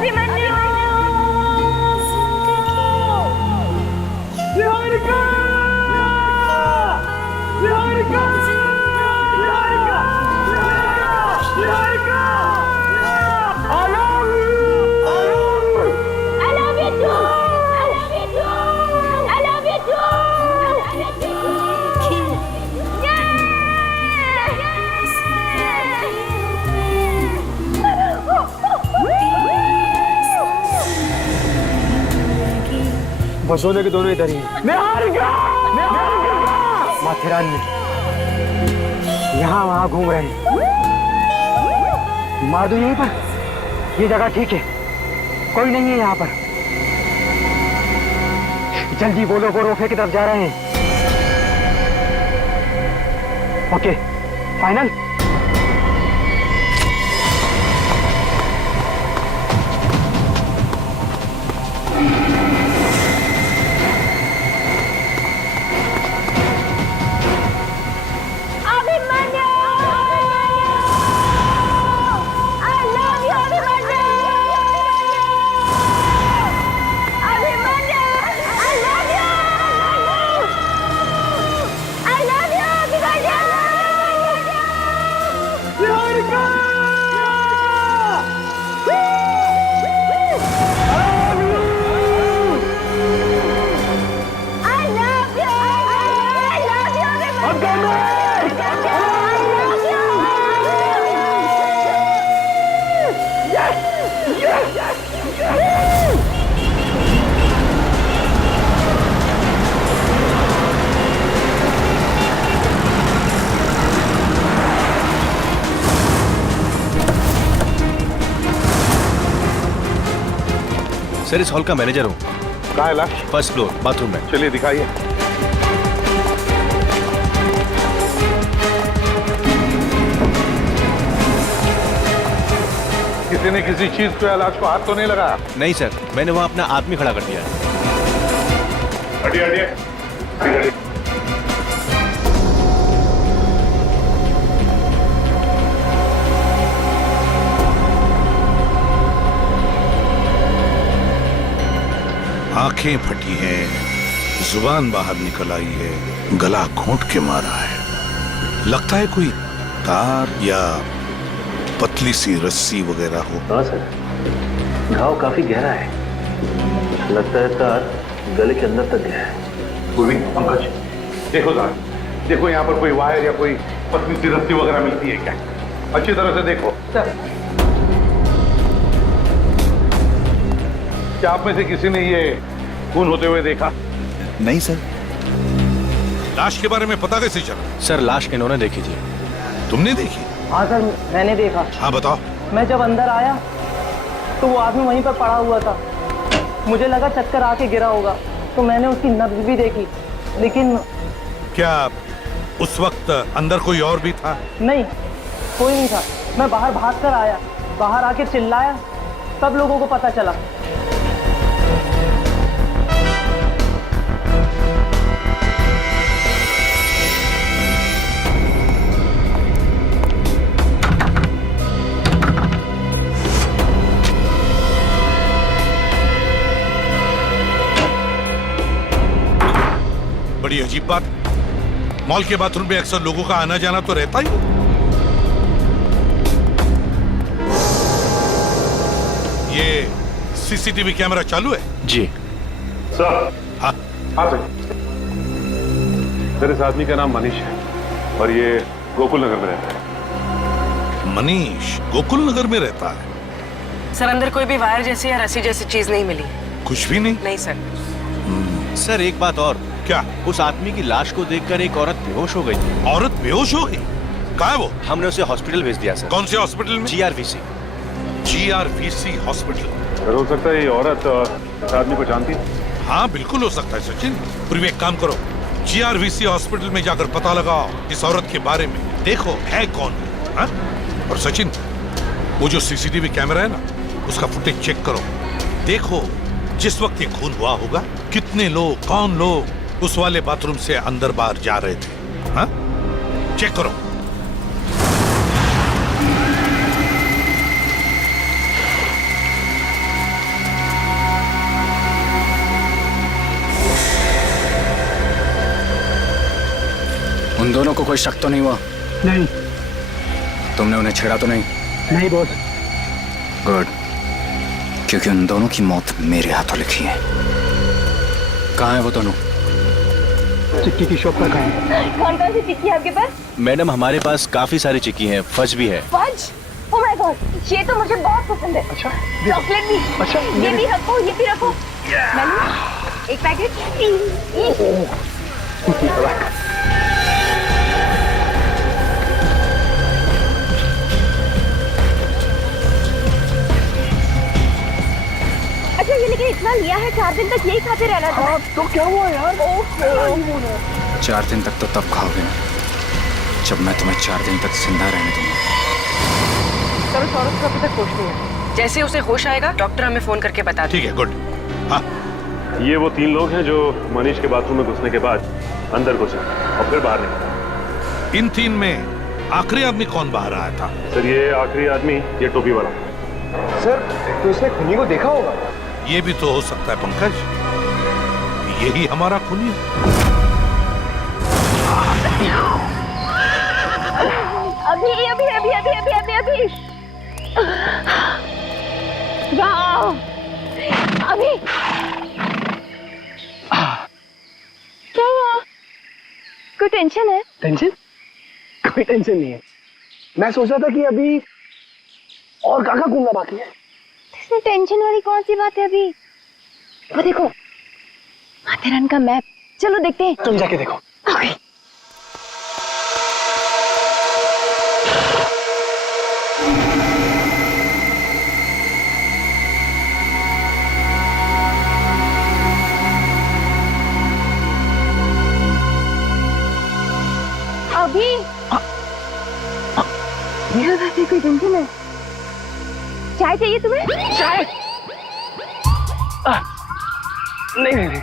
Abhimanyu! Niharika! Niharika! Niharika! Niharika! I love you! I love you too! I love you too! I love you too! I love you बस दोनों के दोनों इधर ही हैं। निहारिका! निहारिका! माथेरान में यहाँ वहाँ घूम रहे हैं। मार दो यहीं पर, ये जगह ठीक है, कोई नहीं है यहाँ पर। जल्दी वो लोग रोफे की तरफ जा रहे हैं। Okay, final. सर इस हॉल का मैनेजर हूँ। कहाँ है लक्ष्य? फर्स्ट फ्लोर बाथरूम में। चलिए दिखाइए। किसी ने किसी चीज पे लाश को हाथ तो नहीं लगाया? नहीं सर, मैंने वहाँ अपना आदमी खड़ा कर दिया। हटिए हटिए। आंखें फटी हैं, जुबान बाहर निकल आई है, गला घोंट के मारा है। लगता है कोई तार या पतली सी रस्सी वगैरह हो। हाँ सर, घाव काफी गहरा है, लगता है तार गले के अंदर तक गया है। पूर्वी, पंकज, देखो जरा, देखो यहाँ पर कोई वायर या कोई पतली सी रस्सी वगैरह मिलती है क्या? अच्छी तरह से देखो। क्या आप में से किसी ने ये खून होते हुए देखा? नहीं सर। लाश के बारे में पता कैसे चला? सर लाश इन्होंने देखी थी। तुमने देखी? हाँ सर, मैंने देखा। हाँ बताओ। मैं जब अंदर आया तो वो आदमी वहीं पर पड़ा हुआ था। मुझे लगा चक्कर आके गिरा होगा, तो मैंने उसकी नब्ज भी देखी, लेकिन क्या उस वक्त अंदर कोई और भी था? नहीं, कोई नहीं था। मैं बाहर भाग कर आया, बाहर आके चिल्लाया, तब लोगों को पता चला। बड़ी अजीब बात, मॉल के बाथरूम में अक्सर लोगों का आना जाना तो रहता ही। ये सीसीटीवी कैमरा चालू है? जी सर। हाँ हाँ सर। सर इस आदमी का नाम मनीष है और ये गोकुल नगर में रहता है। मनीष गोकुल नगर में रहता है? सर अंदर कोई भी वायर जैसी या रस्सी जैसी चीज नहीं मिली। कुछ भी नहीं? नहीं सर। सर एक बात और। क्या? उस आदमी की लाश को देखकर एक औरत बेहोश हो गई थी। औरत बेहोश हो गई? कहाँ है वो? हमने उसे हॉस्पिटल भेज दिया सर। कौन से हॉस्पिटल में? जीआरवीसी। जीआरवीसी हॉस्पिटल। सर हो सकता है ये औरत इस आदमी को जानती है। हाँ बिल्कुल हो सकता है सचिन। पूर्वी एक काम करो, जीआरवीसी हॉस्पिटल में जाकर पता लगाओ इस औरत के बारे में, देखो है कौन। हाँ? और सचिन, वो जो सीसीटीवी कैमरा है ना, उसका फुटेज चेक करो। देखो जिस वक्त ये खून हुआ होगा, कितने लोग, कौन लोग उस वाले बाथरूम से अंदर बाहर जा रहे थे। हाँ? चेक करो। उन दोनों को कोई शक तो नहीं हुआ? नहीं तुमने उन्हें छेड़ा तो नहीं? नहीं बॉस। गुड, क्योंकि उन दोनों की मौत मेरे हाथों लिखी है। कहाँ है वो दोनों? चिक्की की शॉप पर गए। कौन कौन सी चिक्की है आपके पास? मैडम हमारे पास काफी सारी चिक्की हैं, फज भी है। फज? ओह माय गॉड, ये तो मुझे बहुत पसंद है। अच्छा चॉकलेट भी। अच्छा, ये भी रखो, ये भी रखो। मैंने एक पैकेट। अच्छा, ये लेकिन इतना लिया है, 4 दिन तक यही खाते रहना था। तो क्या हुआ यार? 4 दिन तक तो तब खाओगे ना जब मैं तुम्हें 4 दिन तक जिंदा रहने दूंगा। सर, सौरभ अभी तक होश नहीं है। जैसे उसे होश आएगा डॉक्टर हमें फोन करके बता दें। ठीक है, गुड। हाँ, ये वो 3 लोग हैं जो मनीष के बाथरूम में घुसने के बाद अंदर घुसे और फिर बाहर निकले। इन 3 में आखिरी आदमी कौन बाहर आया था? सर ये आखिरी आदमी ये टोपी वाला। सर तो इसने खुनी को देखा होगा। ये भी तो हो सकता है पंकज, यही हमारा खूनी है। अभी अभी अभी अभी अभी अभी अभी वाह, अभी क्या हुआ? कोई टेंशन है? टेंशन? कोई टेंशन नहीं है। मैं सोच रहा था कि अभी और कहाँ घूमना बाकी है। इसमें टेंशन वाली कौन सी बात है? अभी वो देखो, माथेरान का मैप। चलो देखते हैं। तुम जाके देखो। ओके। अभी मेरा वैसे कोई टेंशन है? चाय चाहिए तुम्हें? चाय? नहीं नहीं नहीं।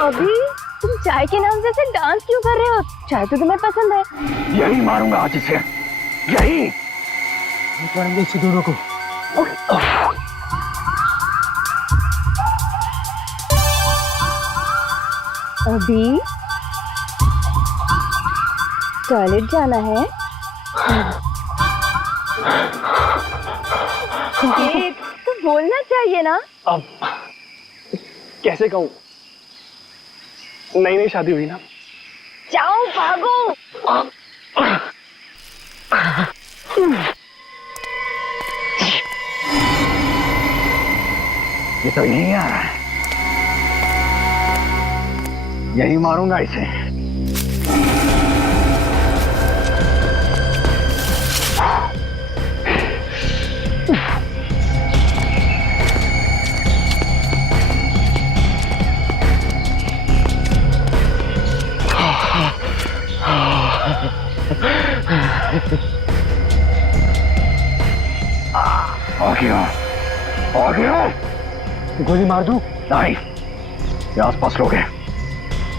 अभी तुम चाय के नाम से ऐसे डांस क्यों कर रहे हो? चाय तो तुम्हें पसंद है। यही मारूंगा आज इसे, यही मारूंगा इसे दोनों को। अभी टॉयलेट जाना है? ये तो बोलना चाहिए ना। अब कैसे कहूँ? नई नई शादी हुई ना। जाओ, भागो। ये तो यहीं आ रहा है, यही मारूंगा इसे। आ गया। गोली मार दूं? नहीं, ये आसपास लोग हैं,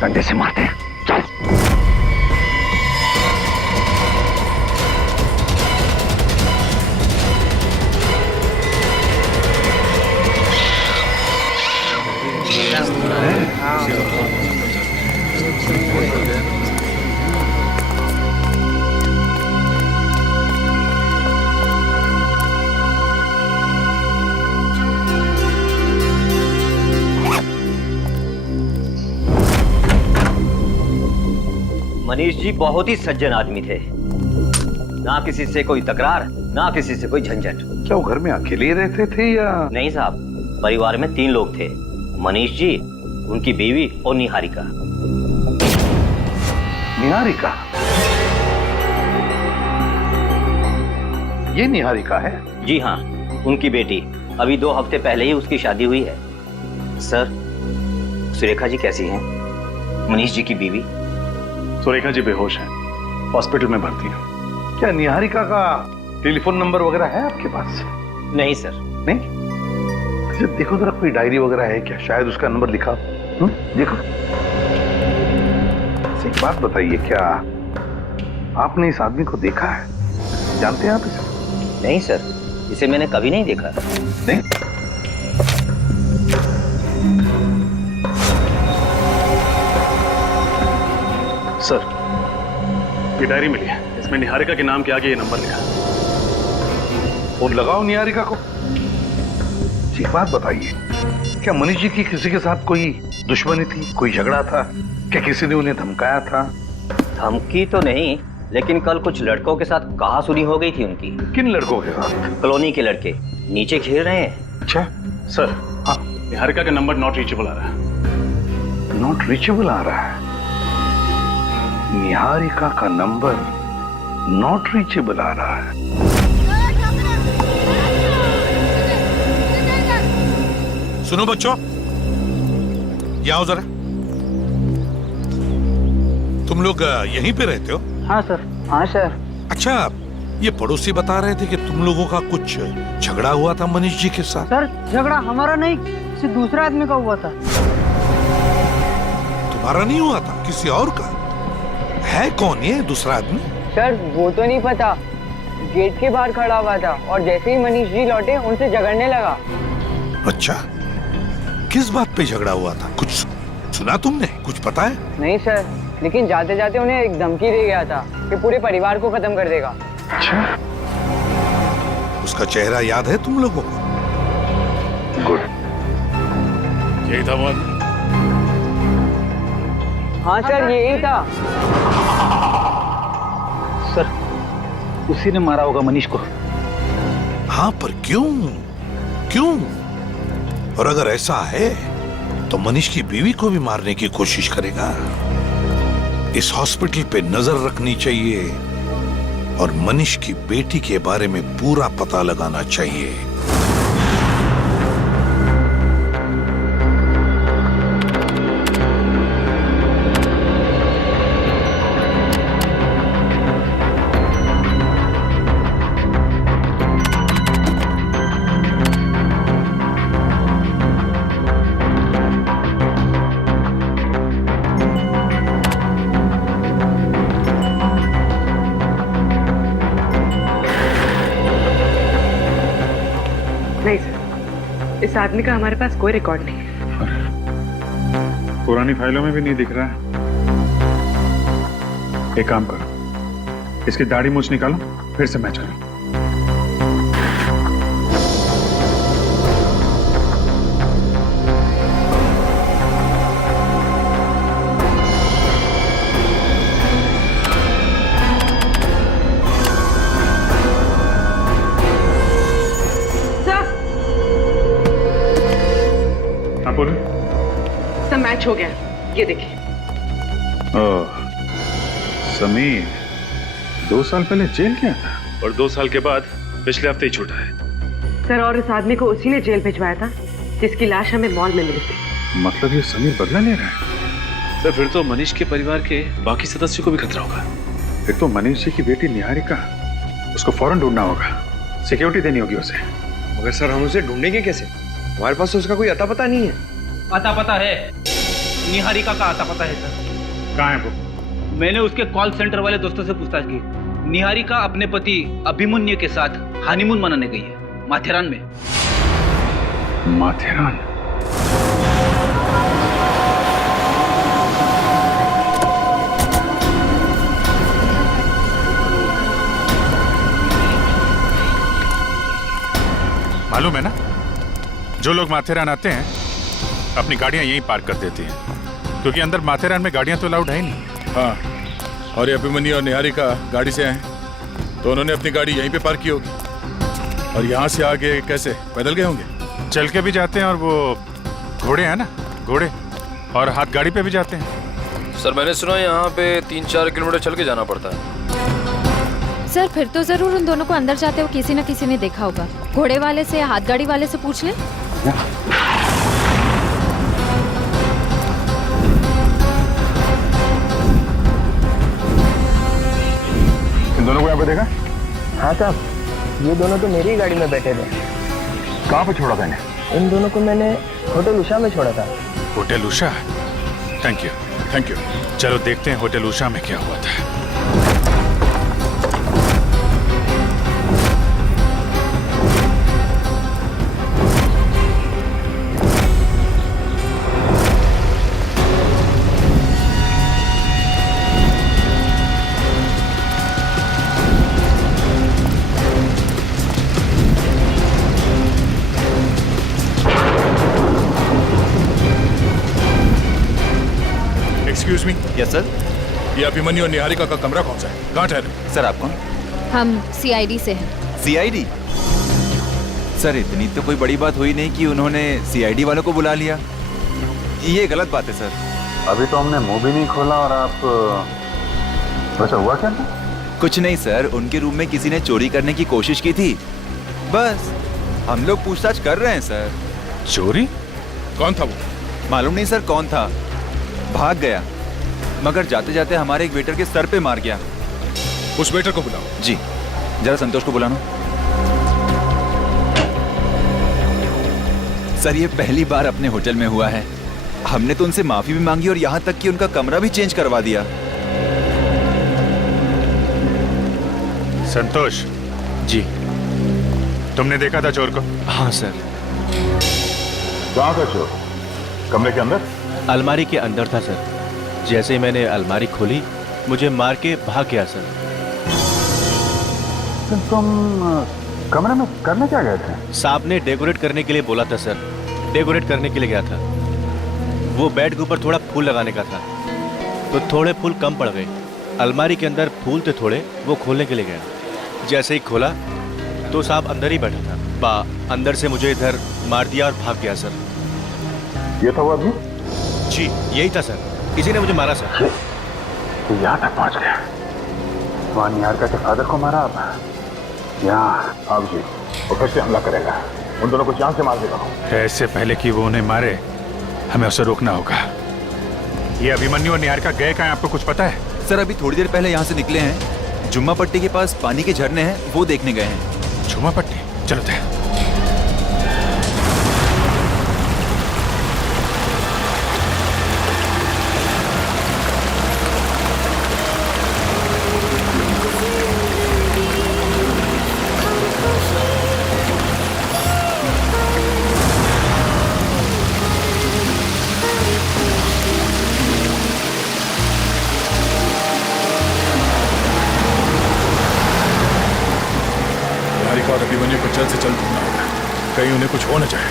डंडे से मारते हैं। चल। मनीष जी बहुत ही सज्जन आदमी थे, ना किसी से कोई तकरार, ना किसी से कोई झंझट। क्या वो घर में अकेले ही रहते थे या? नहीं साहब, परिवार में 3 लोग थे, मनीष जी, उनकी बीवी और निहारिका। निहारिका? ये निहारिका है? जी हाँ, उनकी बेटी। अभी 2 हफ्ते पहले ही उसकी शादी हुई है। सर, सुरेखा जी कैसी हैं? मनीष जी की बीवी। सुरेखा जी बेहोश हैं, हॉस्पिटल में भर्ती हैं। क्या निहारिका का टेलीफोन नंबर वगैरह है आपके पास? नहीं सर। नहीं? अच्छा देखो जरा, कोई डायरी वगैरह है क्या? शायद उसका नंबर लिखा। देखो। एक बात बताइए, क्या आपने इस आदमी को देखा है? जानते हैं आप इसे? नहीं सर, इसे मैंने कभी नहीं देखा। नहीं? सर, ये डायरी मिली है, इसमें निहारिका के नाम के आगे ये नंबर लिखा। फोन लगाओ निहारिका को। एक बात बताइए, क्या मनीष जी की किसी के साथ कोई दुश्मनी थी, कोई झगड़ा था? क्या किसी ने उन्हें धमकाया था? धमकी तो नहीं, लेकिन कल कुछ लड़कों के साथ कहासुनी हो गई थी उनकी। किन लड़कों के साथ? कॉलोनी के लड़के नीचे घेर रहे हैं। अच्छा सर, हाँ, निहारिका का नंबर नॉट रीचेबल आ रहा है। नॉट रीचेबल आ रहा है? निहारिका का नंबर नॉट रीचेबल आ रहा है। सुनो बच्चों, ये आओ जरा। तुम लोग यहीं पे रहते हो? हाँ सर। हाँ सर। अच्छा, ये पड़ोसी बता रहे थे कि तुम लोगों का कुछ झगड़ा हुआ था मनीष जी के साथ। सर, झगड़ा हमारा नहीं, किसी दूसरे आदमी का हुआ था। तुम्हारा नहीं हुआ था, किसी और का? है कौन ये दूसरा आदमी? सर, वो तो नहीं पता। गेट के बाहर खड़ा हुआ था और जैसे ही मनीष जी लौटे उनसे झगड़ने लगा। अच्छा, किस बात पे झगड़ा हुआ था? कुछ सुना तुमने? कुछ पता है? नहीं सर, लेकिन जाते जाते उन्हें एक धमकी दे गया था कि पूरे परिवार को खत्म कर देगा। अच्छा, उसका चेहरा याद है तुम लोगों को? गुड। यही था वो। हाँ सर, यही था। सर, उसी ने मारा होगा मनीष को। हाँ, पर क्यों? क्यों? और अगर ऐसा है तो मनीष की बीवी को भी मारने की कोशिश करेगा। इस हॉस्पिटल पे नजर रखनी चाहिए और मनीष की बेटी के बारे में पूरा पता लगाना चाहिए। नहीं सर, इस आदमी का हमारे पास कोई रिकॉर्ड नहीं है। पुरानी फाइलों में भी नहीं दिख रहा है। एक काम करो, इसकी दाढ़ी मूछ निकालो, फिर से मैच करो। सब मैच हो गया, ये देखिए। ओह, समीर 2 साल पहले जेल गया था और 2 साल के बाद पिछले हफ्ते ही छूटा है। सर, और इस आदमी को उसी ने जेल भिजवाया था जिसकी लाश हमें मॉल में मिली थी। मतलब ये समीर बदला ले रहा है? सर, फिर तो मनीष के परिवार के बाकी सदस्यों को भी खतरा होगा। फिर तो मनीष जी की बेटी निहारिका, उसको फौरन ढूंढना होगा, सिक्योरिटी देनी होगी उसे। मगर सर, हम उसे ढूंढेंगे कैसे? हमारे पास तो उसका कोई अता पता नहीं है। आता पता है, निहारिका का आता पता है सर। कहाँ है वो? मैंने उसके कॉल सेंटर वाले दोस्तों से पूछताछ की। निहारिका अपने पति अभिमन्यु के साथ हनीमून मनाने गई है माथेरान में। माथेरान? मालूम है ना, जो लोग माथेरान आते हैं अपनी गाड़ियां यहीं पार्क कर देती हैं, क्योंकि अंदर माथेरान में गाड़ियां तो अलाउड है ही नहीं। हाँ, और ये अभिमन्यु और निहारिका गाड़ी से आए तो उन्होंने अपनी गाड़ी यहीं पे पार्क की होगी। और यहाँ से आगे कैसे, पैदल गए होंगे? चल के भी जाते हैं, और वो घोड़े हैं ना, घोड़े, और हाथ गाड़ी पे भी जाते हैं। सर, मैंने सुना यहाँ पे 3-4 किलोमीटर चल के जाना पड़ता है। सर, फिर तो जरूर उन दोनों को अंदर जाते हुए किसी न किसी ने देखा होगा। घोड़े वाले से, हाथ गाड़ी वाले से पूछ ले। इन दोनों को यहाँ पे देखा? हाँ साहब, ये दोनों तो मेरी गाड़ी में बैठे थे। कहाँ पे छोड़ा था इन्हें? इन दोनों को मैंने होटल उषा में छोड़ा था। Hotel Usha? Thank you, thank you. चलो देखते हैं होटल उषा में क्या हुआ था। Excuse me. Yes sir. ये अभिमन्यु और निहारिका का कमरा कौन सा है? कहाँ ठहरे? सर आप कौन? हम सीआईडी से हैं। सीआईडी? सर इतनी तो कोई बड़ी बात हुई नहीं कि उन्होंने सीआईडी वालों को बुला लिया। ये गलत बात है सर। अभी तो हमने मुंह भी नहीं खोला और आप वैसे हुआ क्या था? कुछ नहीं सर, उनके रूम में किसी ने चोरी करने की कोशिश की थी, बस हम लोग पूछताछ कर रहे हैं सर। चोरी? कौन था वो? मालूम नहीं सर कौन था, भाग गया, मगर जाते जाते हमारे एक वेटर के सर पे मार गया। उस वेटर को बुलाओ। जी, जरा संतोष को बुलाना। सर ये पहली बार अपने होटल में हुआ है, हमने तो उनसे माफी भी मांगी और यहाँ तक कि उनका कमरा भी चेंज करवा दिया। संतोष जी। तुमने देखा था चोर को? हाँ सर। कहाँ था चोर? कमरे के अंदर? अलमारी के अंदर था सर। जैसे ही मैंने अलमारी खोली मुझे मार के भाग गया सर। तुम कमरे में करने क्या गए थे? साहब ने डेकोरेट करने के लिए बोला था सर, डेकोरेट करने के लिए गया था। वो बेड के ऊपर थोड़ा फूल लगाने का था, तो थोड़े फूल कम पड़ गए। अलमारी के अंदर फूल थे थोड़े, वो खोलने के लिए गया। जैसे ही खोला तो साहब अंदर ही बैठा था। अंदर से मुझे इधर मार दिया और भाग गया सर। ये था वो आदमी? जी यही था सर, किसी ने मुझे मारा सर। तो यहाँ तक पहुँच गया, वहाँ निहारिका के फादर को मारा। अब यहाँ आप जी और फिर से हमला करेगा, उन दोनों को जान से मार देगा। ऐसे पहले कि वो उन्हें मारे हमें उसे रोकना होगा। ये अभिमन्यु और निहारिका गए कहाँ, आपको कुछ पता है? सर अभी थोड़ी देर पहले यहाँ से निकले हैं, जुम्मा पट्टी के पास पानी के झरने हैं, वो देखने गए हैं। जुम्मा पट्टी? चलो थे। निहारिका और अभिमन्यु को जल्द से जल्द ढूंढना होगा, कहीं उन्हें कुछ हो न जाए।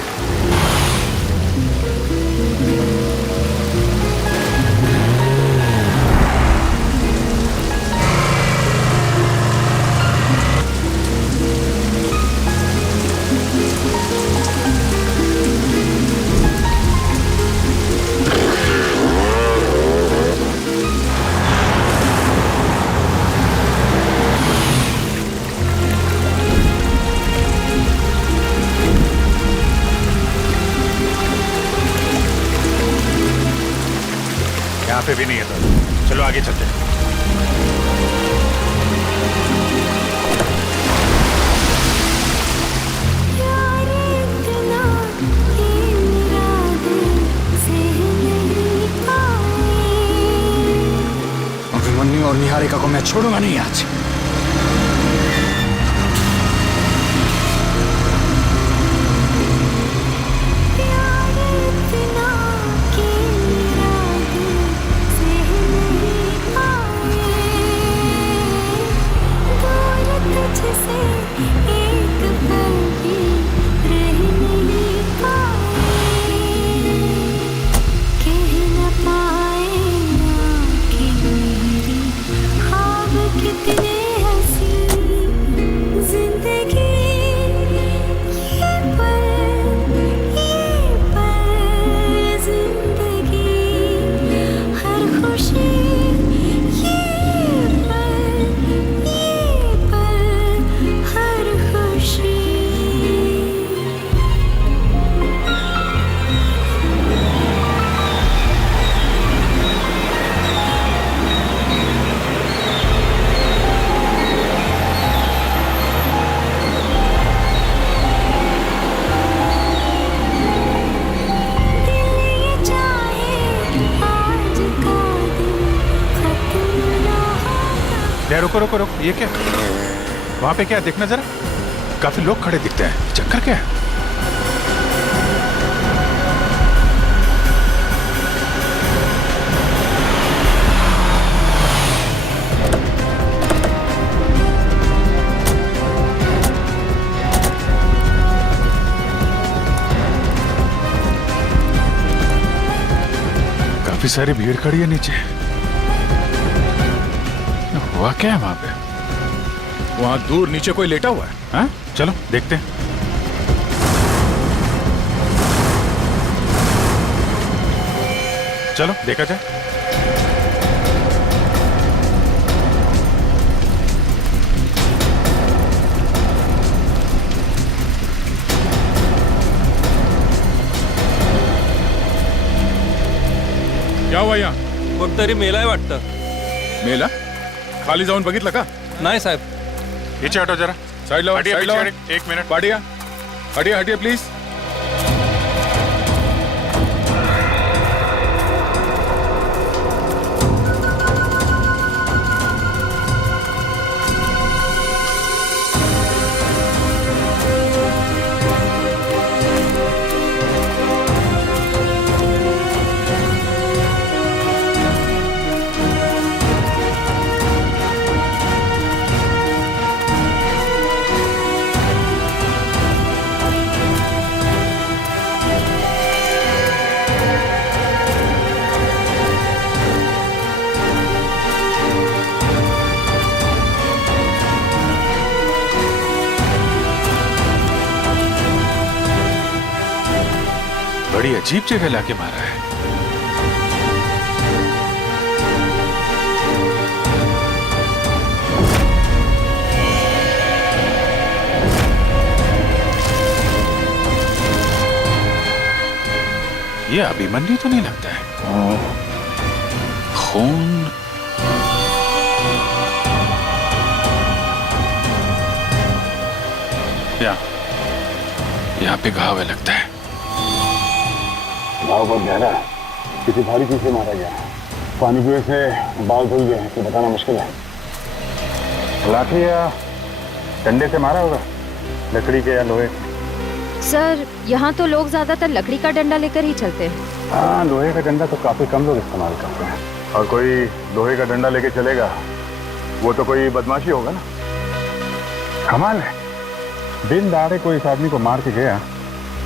यहाँ पे भी नहीं है तो चलो आगे चलते हैं। अभिमन्यु और निहारिका को मैं छोड़ूंगा नहीं आज। रुको रुको रुको, ये क्या? वहां पे क्या देखना जरा, काफी लोग खड़े दिखते हैं, चक्कर क्या है? काफी सारी भीड़ खड़ी है नीचे। हुआ क्या है वहां पे? वहां दूर नीचे कोई लेटा हुआ है। हाँ? चलो देखते हैं। चलो देखा जाए। क्या हुआ यहाँ? कोणतरी मेलाय वाटतं। मेला? खाली जाऊन बघितलं का? नाही साहेब। पीछे हटो जरा। साइड लो, हटिए, साइड लो। पीछे, एक मिनट। पाटिया, हटिए हटिए प्लीज। बड़ी अजीब जगह लाके मारा है। ये अभिमन्यु तो नहीं लगता है। खून। यहाँ पे घाव है लगता है। घाव बहुत गहरा है, किसी भारी चीज से मारा गया। पानी पीने से बाल धुल गए हैं तो बताना मुश्किल है। लाठी या डंडे से मारा होगा, लकड़ी के या लोहे के। सर यहाँ तो लोग ज्यादातर लकड़ी का डंडा लेकर ही चलते हैं। हाँ, लोहे का डंडा तो काफी कम लोग इस्तेमाल करते हैं, और कोई लोहे का डंडा लेके चलेगा वो तो कोई बदमाशी होगा ना। कमाल है, दिन दहाड़े कोई इस आदमी को मार के गया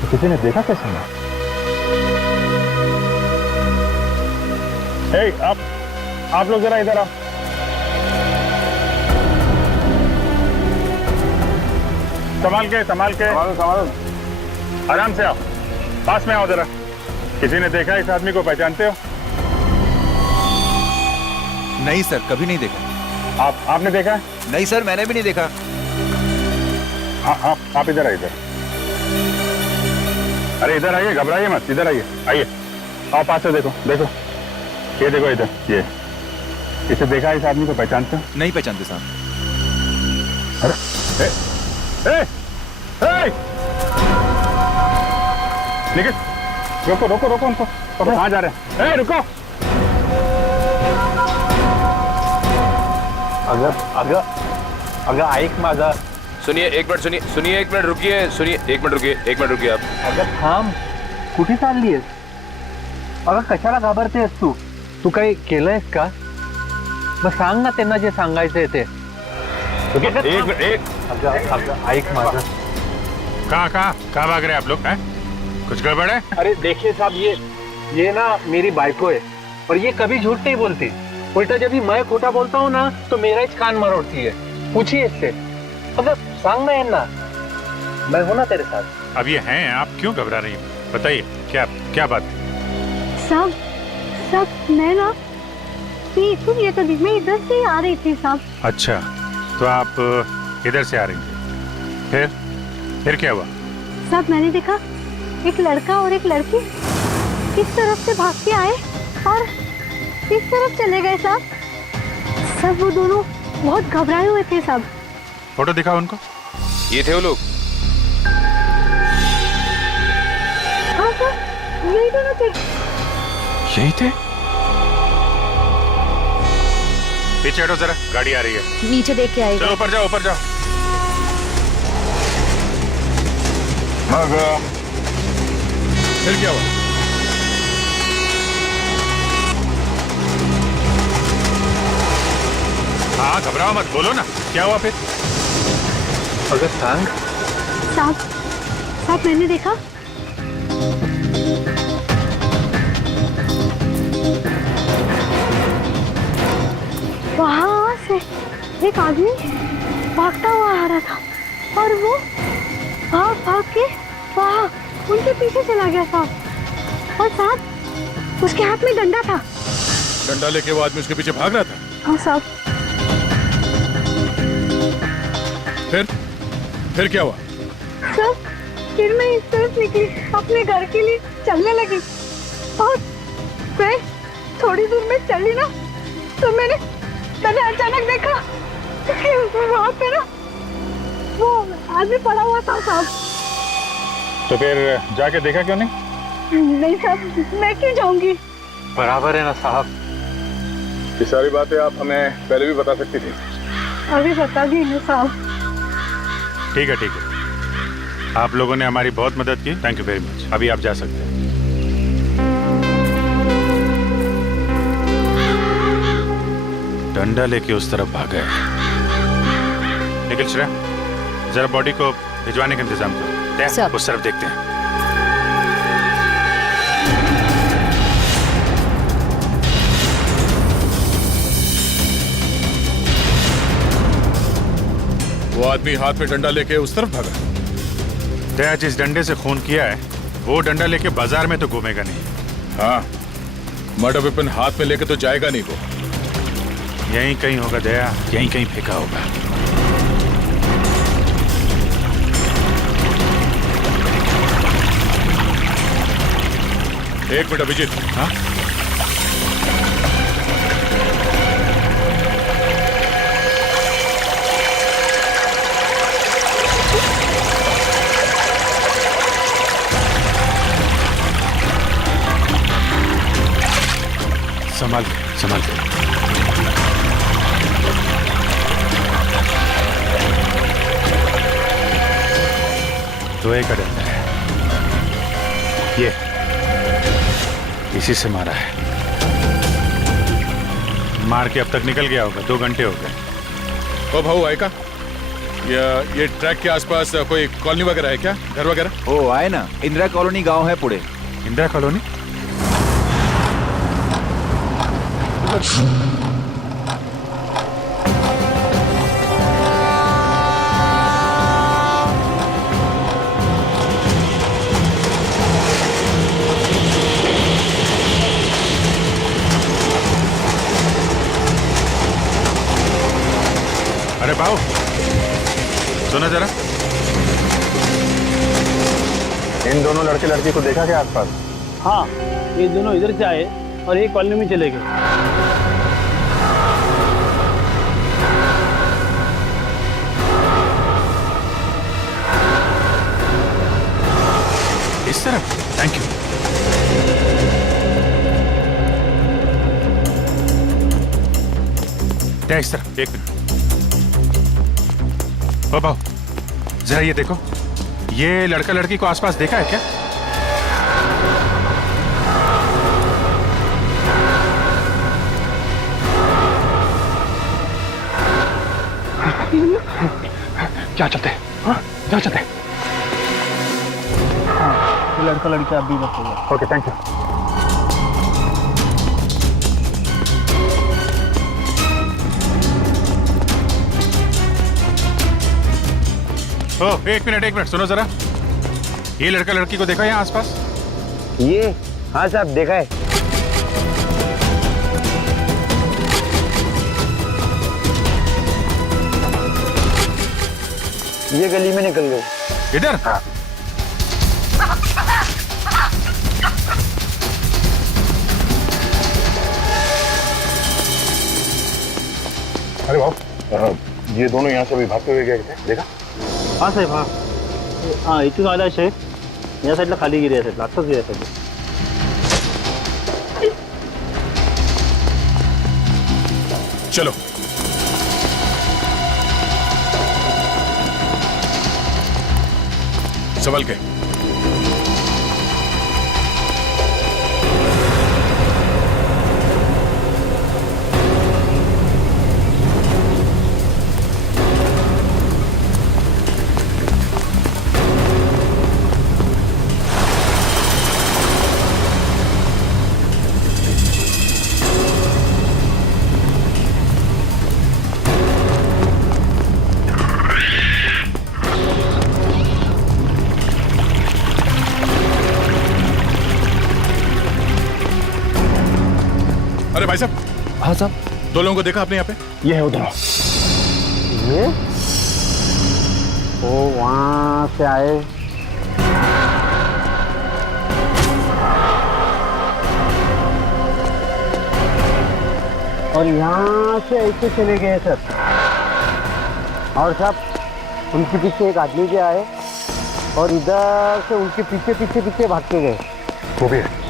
तो किसी ने देखा कैसे ना? आप लोग जरा इधर आओ। संभाल के आराम से आओ, पास में आओ जरा। किसी ने देखा इस आदमी को? पहचानते हो? नहीं सर, कभी नहीं देखा। आपने देखा? नहीं सर, मैंने भी नहीं देखा। आप इधर आइए, इधर। अरे इधर आइए, घबराइए मत, इधर आइए, आइए। आओ पास से देखो, देखो ये देखो इधर, ये इसे देखा इस आदमी को? पहचानते हो? नहीं पहचानते साहब। अरे निखिल, रोको उनको। कहाँ जा रहे हैं? रुको। अगं ऐक माझा। सुनिए एक मिनट रुकिए आप। अगं थांब, कुठे चाललीयस? अगं कशाला घाबरतेस तू काही केलंयस का? मग सांग ना त्यांना जे सांगायचंय ते। अगं ऐक माझं। कहाँ भाग रहे हैं आप लोग? हैं? कुछ गड़बड़ है? अरे देखिए साहब, ये ना मेरी बाइको है और ये कभी झूठ नहीं बोलती। उल्टा जब भी मैं खोटा बोलता हूँ ना तो मेरा ही कान मरोड़ती है। पूछिए इससे। अगर सांग ना ना, मैं हूं ना तेरे साथ। अब ये हैं, आप क्यों घबरा रही हैं? बताइए क्या बात है? साहब मैं ना ये तो मैं इधर से ही आ रही थी साहब। अच्छा, तो आप इधर से आ रही थी, फिर क्या हुआ? साहब मैंने देखा एक लड़का और एक लड़की इस तरफ से भाग के आए और इस तरफ चले गए साहब। वो दोनों बहुत घबराए हुए थे साहब। फोटो दिखाओ उनको। ये थे वो लोग? हाँ सर, यही दोनों थे। यही थे? पीछे हटो जरा, गाड़ी आ रही है। नीचे देख के आएगा। चलो ऊपर जाओ। फिर क्या हुआ? हाँ घबराओ मत, बोलो ना क्या हुआ फिर? अगर सांग। साहब मैंने देखा वहां से एक आदमी भागता हुआ आ रहा था और वो भाग भाग के वहां उनके पीछे चला गया साहब। और साहब उसके हाथ में डंडा था। डंडा लेके वो आदमी उसके पीछे भाग रहा था? हाँ साहब। फिर क्या हुआ? साहब फिर मैं इस तरफ निकली, अपने घर के लिए चलने लगी और मैं थोड़ी दूर में चली ना तो मैंने अचानक देखा कि वहाँ पे ना वो आदमी पड़ा हुआ था साहब। तो फिर जाके देखा क्यों नहीं? नहीं साहब, मैं क्यों जाऊंगी? बराबर है ना साहब। ये सारी बातें आप हमें पहले भी बता सकती थी। अभी बता दी ना साहब। ठीक है, आप लोगों ने हमारी बहुत मदद की, थैंक यू वेरी मच। अभी आप जा सकते हैं। डंडा लेके उस तरफ भागा है। निखिल, श्रेया, जरा बॉडी को भिजवाने का इंतजाम करो। उस तरफ देखते हैं। वो आदमी हाथ में डंडा लेके उस तरफ भागा। दया, जिस डंडे से खून किया है वो डंडा लेके बाजार में तो घूमेगा नहीं। हाँ, मर्डर वेपन हाथ में लेके तो जाएगा नहीं वो। यहीं कहीं होगा दया, यहीं कहीं फेंका होगा। एक मिनट अभिजीत। हाँ, संभाल के। तो एक डंडा है, ये इसी से मारा है। मार के अब तक निकल गया होगा, 2 घंटे हो गए। ओ भाऊ आएगा? ये ट्रैक के आसपास कोई कॉलोनी वगैरह है क्या, घर वगैरह? ओ आए ना, इंदिरा कॉलोनी गांव है पुणे। इंदिरा कॉलोनी? अरे भाऊ सुनो जरा। इन दोनों लड़के लड़की को देखा क्या आसपास? हाँ, ये दोनों इधर से आए और एक कॉलोनी में चले गए। इस तरफ? Thank you. क्या इस तरफ? एक मिनट। ओ भाऊ जरा ये देखो, ये लड़का लड़की को आसपास देखा है क्या? क्या चलते? हाँ, क्या चलते? हाँ, लड़का लड़की आप भी रखोगे। Okay, thank you. ओ एक मिनट सुनो जरा, ये लड़का लड़की को देखा यहाँ आसपास? ये हाँ साहब देखा है। ये गली में निकल गए। इधर? हाँ। अरे बाबू, ये दोनों यहाँ से अभी भागते हुए गए थे, देखा? हाँ साहेब, हाँ इथून आला साहेब, या साईडला खाली गिरी आहे, आत्ताच गिरी आहे। चलो संभल के। भाई साहब। हाँ साहब। 2 लोगों को देखा आपने यहाँ पे? ये है उधर। ये वो वहां से आए, और यहाँ से ऐसे चले गए सर। और साहब उनके पीछे एक आदमी भी आए और इधर से उनके पीछे पीछे पीछे भाग के गए। वो भी है।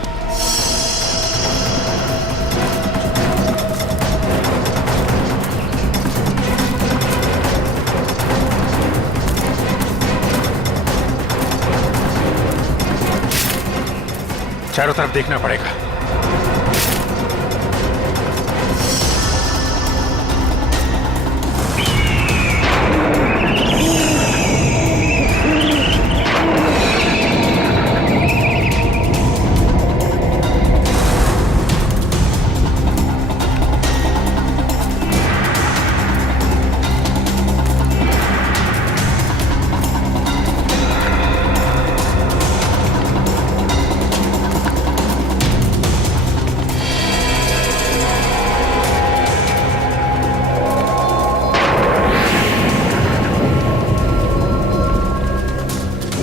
चारों तरफ देखना पड़ेगा।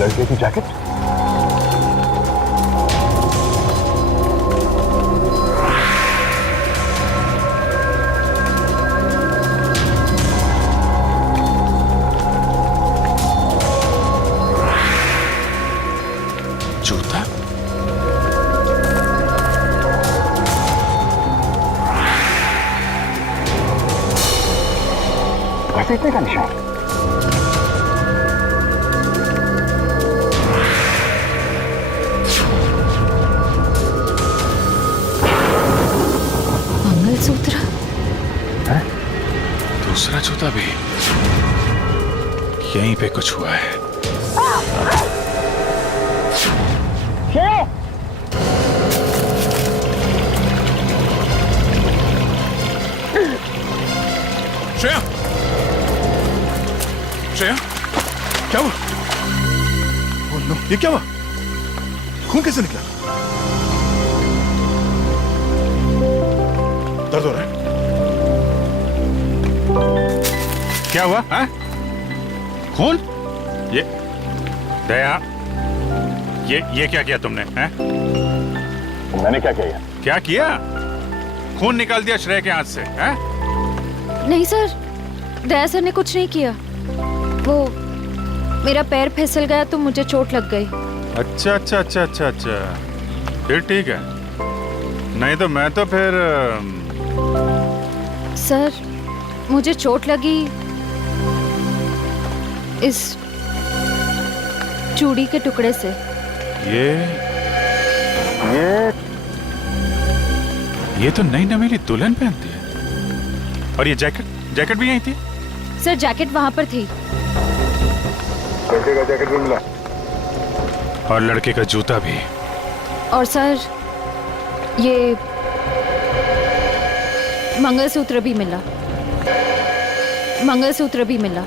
लड़के की जैकेट? जूता? घसीटने का निशान। मंगलसूत्र? दूसरा जूता भी यहीं पे कुछ हुआ है। श्रेया, श्रेया, क्या हुआ? ओह नो, ये क्या हुआ? खून कैसे निकला? दर्द हो रहा है? क्या हुआ? हाँ? खून? ये दया, ये क्या किया तुमने? हैं? मैंने क्या किया? क्या किया? खून निकाल दिया श्रेय के हाथ से? हैं? नहीं सर, दया सर ने कुछ नहीं किया। वो मेरा पैर फिसल गया तो मुझे चोट लग गई। अच्छा अच्छा अच्छा अच्छा अच्छा, फिर ठीक है। नहीं तो मैं तो फिर सर मुझे चोट लगी इस चूड़ी के टुकड़े से। ये तो नई नवेली दुल्हन पहनती है। और ये जैकेट भी यही थी? सर जैकेट वहां पर थी। लड़के का जैकेट भी मिला और लड़के का जूता भी। और सर ये मंगलसूत्र भी मिला। मंगलसूत्र भी मिला।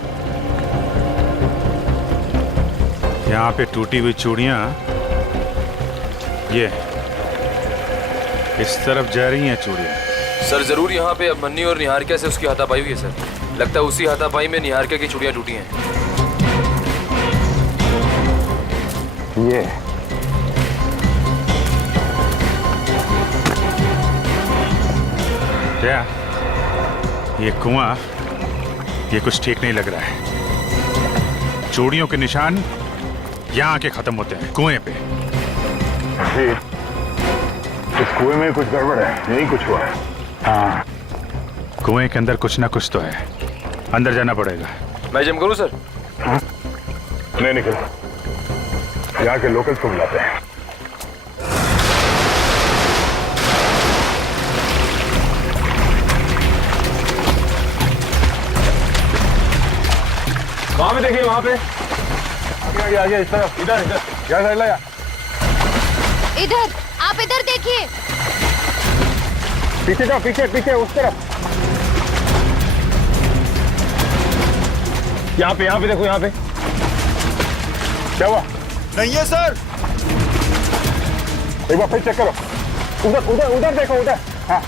यहाँ पे टूटी हुई चूड़ियां ये इस तरफ जा रही हैं चूड़ियां। सर जरूर यहाँ पे अभिमन्यु और निहारिका से उसकी हाथापाई हुई है सर। लगता है उसी हाथापाई में निहारिका की चूड़ियां टूटी हैं। ये क्या? ये कुआं, ये कुछ ठीक नहीं लग रहा है। चूड़ियों के निशान यहाँ आके खत्म होते हैं, कुएं पे। जी, इस कुएं में कुछ गड़बड़ है, यही कुछ हुआ है। हाँ, कुएं के अंदर कुछ ना कुछ तो है। अंदर जाना पड़ेगा। मैं जम करूँ सर? हाँ? नहीं निकल, यहाँ के लोकल्स को बुलाते हैं। वहां पे देखिए, वहां पे आगे आगे इस तरफ, इधर इधर, यहाँ साइड इधर, आप इधर देखिए। पीछे जाओ, पीछे पीछे उस तरफ। यहाँ पे देखो, यहाँ पे क्या हुआ? नहीं है सर। एक बार फिर चेक करो। उधर उधर उधर देखो, उधर। हाँ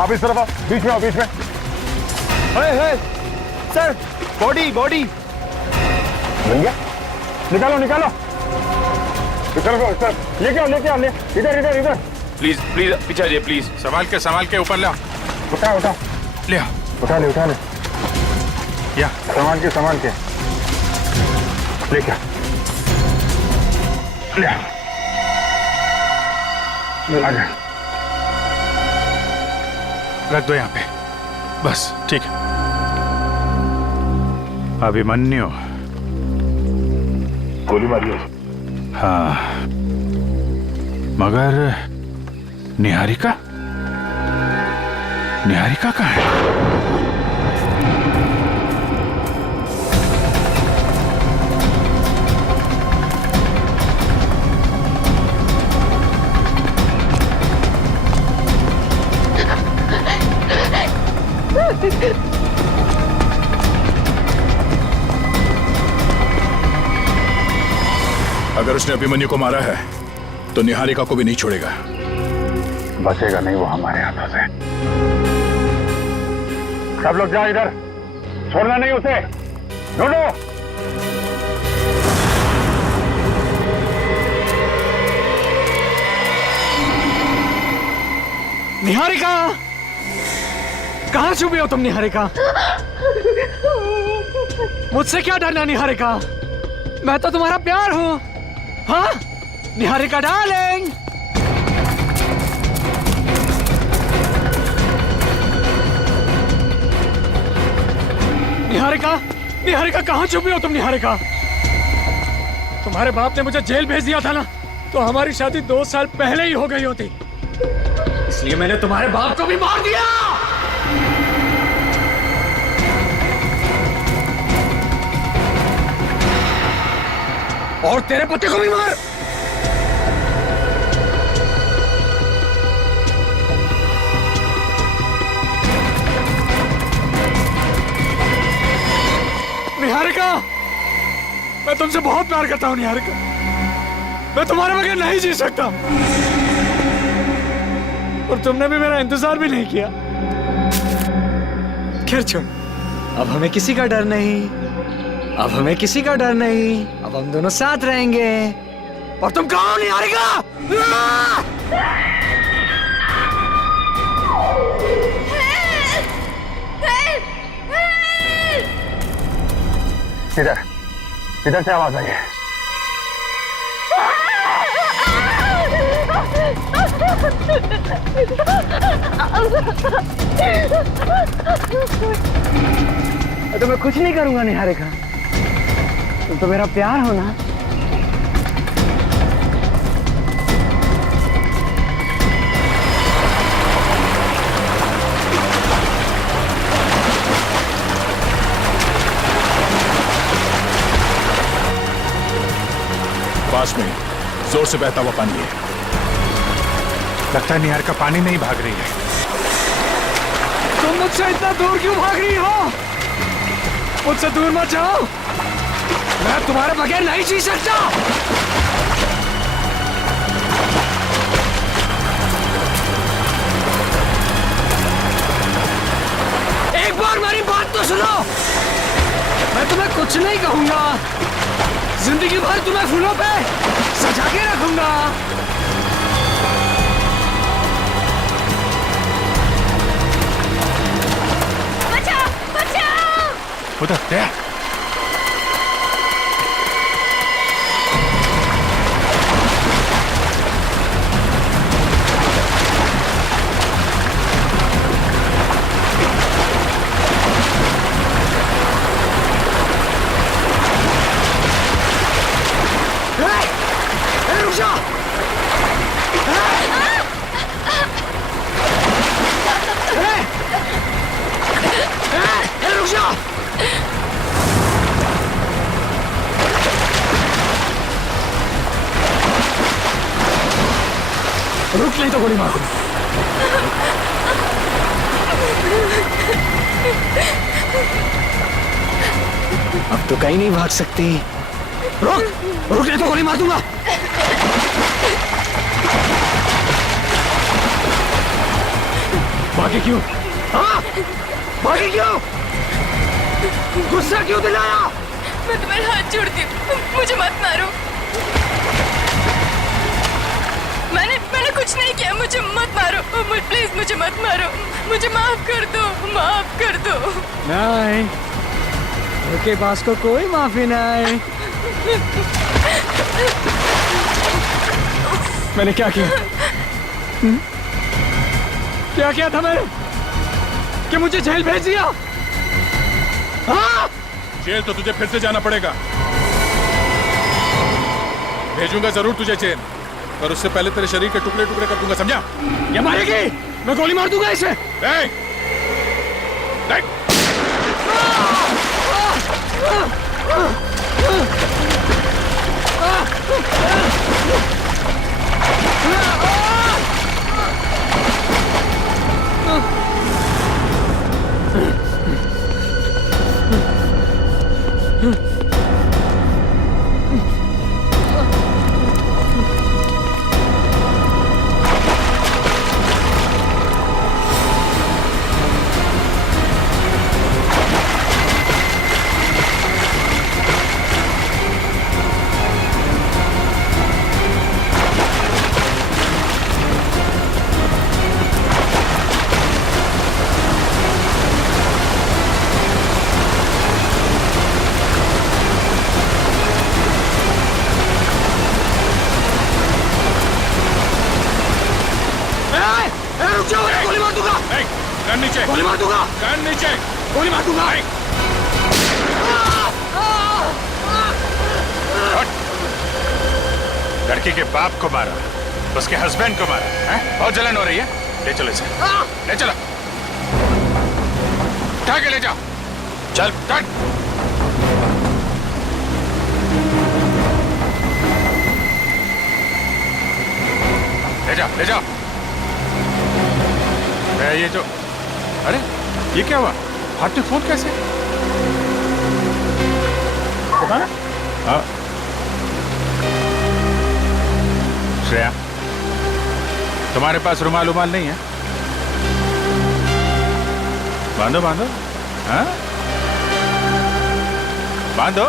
आप इस तरफ आओ, बीच में आओ, बीच में। सर बॉडी बॉडी भैया निकालो निकालो, इस तरफ आओ, इस तरफ लेके आओ, लेके आओ, इधर इधर इधर। प्लीज प्लीज पीछे आ जाइए प्लीज। संभाल के ऊपर ला, उठा उठा ले आ, उठा ले, उठा ले, या संभाल के लेके आ, ले आ, आजा। रख दो यहाँ पे, बस ठीक है। अभिमन्यु गोली मारी है। हाँ, मगर निहारिका कहाँ है? अगर उसने अभिमन्यु को मारा है तो निहारिका को भी नहीं छोड़ेगा। बचेगा नहीं वो हमारे हाथों से। सब लोग जाओ इधर, छोड़ना नहीं उसे, ढूंढो। निहारिका, कहाँ छुपी हो तुम निहारिका? मुझसे क्या डरना निहारिका, मैं तो तुम्हारा प्यार हूँ। हाँ निहारिका डार्लिंग, निहारिका कहाँ छुपी हो तुम निहारिका? तुम्हारे बाप ने मुझे जेल भेज दिया था ना, तो हमारी शादी 2 साल पहले ही हो गई होती, इसलिए मैंने तुम्हारे बाप को भी मार दिया। और तेरे पति को भी मार। निहारिका, मैं तुमसे बहुत प्यार करता हूँ निहारिका, मैं तुम्हारे बगैर नहीं जी सकता, और तुमने भी मेरा इंतजार भी नहीं किया। खैर छोड़, अब हमें किसी का डर नहीं, अब हमें किसी का डर नहीं, अब हम दोनों साथ रहेंगे। और तुम कहाँ हो निहारिका? इधर इधर से आवाज आई है। तो मैं कुछ नहीं करूंगा निहारिका, तुम तो मेरा प्यार हो ना। पास में जोर से बहता हुआ पानी है। लगता है निहारिका पानी नहीं भाग रही है। तुम मुझसे इतना दूर क्यों भाग रही हो? मुझसे दूर मत जाओ, मैं तुम्हारे बगैर नहीं जी सकता। एक बार मेरी बात तो सुनो, मैं तुम्हें कुछ नहीं कहूंगा, जिंदगी भर तुम्हें फूलों पे सजा के रखूंगा। बचाओ बचाओ। उधर दे। रुक जा। रुक जा। रुक नहीं तो गोली मार दूं। अब तो कहीं नहीं भाग सकती। रुक नहीं तो गोली मार दूंगा। बात भागे क्यों? हाँ? भागे क्यों? गुस्सा क्यों दिलाया? मैं तुम्हारे हाथ जोड़ती हूँ, मुझे मत मारो। मैंने कुछ नहीं किया, मुझे मत मारो। प्लीज मुझे मत मारो, मुझे माफ कर दो, माफ कर दो। नहीं, उनके पास को कोई माफी नहीं। मैंने क्या किया? क्या किया था मैंने कि मुझे जेल भेज दिया? हाँ? जेल तो तुझे फिर से जाना पड़ेगा। भेजूंगा जरूर तुझे जेल, पर उससे पहले तेरे शरीर के टुकड़े टुकड़े कर दूंगा, समझा? ये मारेगी, मैं गोली मार दूंगा इसे। गोली मार दूंगा। कान नीचे। गोली मार दूंगा। कान नीचे। गोली मार दूंगा। लड़की के बाप को मारा, उसके हस्बैंड को मारा, हैं? बहुत जलन हो रही है। ले चलो इसे, ले चलो, उठा के ले जाओ। चल चल। ले जाओ, ले जाओ। ये जो, अरे ये क्या हुआ? हाथ में फोन कैसे? पता ना? हाँ। श्रेया, तुम्हारे पास रुमाल उमाल नहीं है? बांधो बांधो, हाँ? बांधो।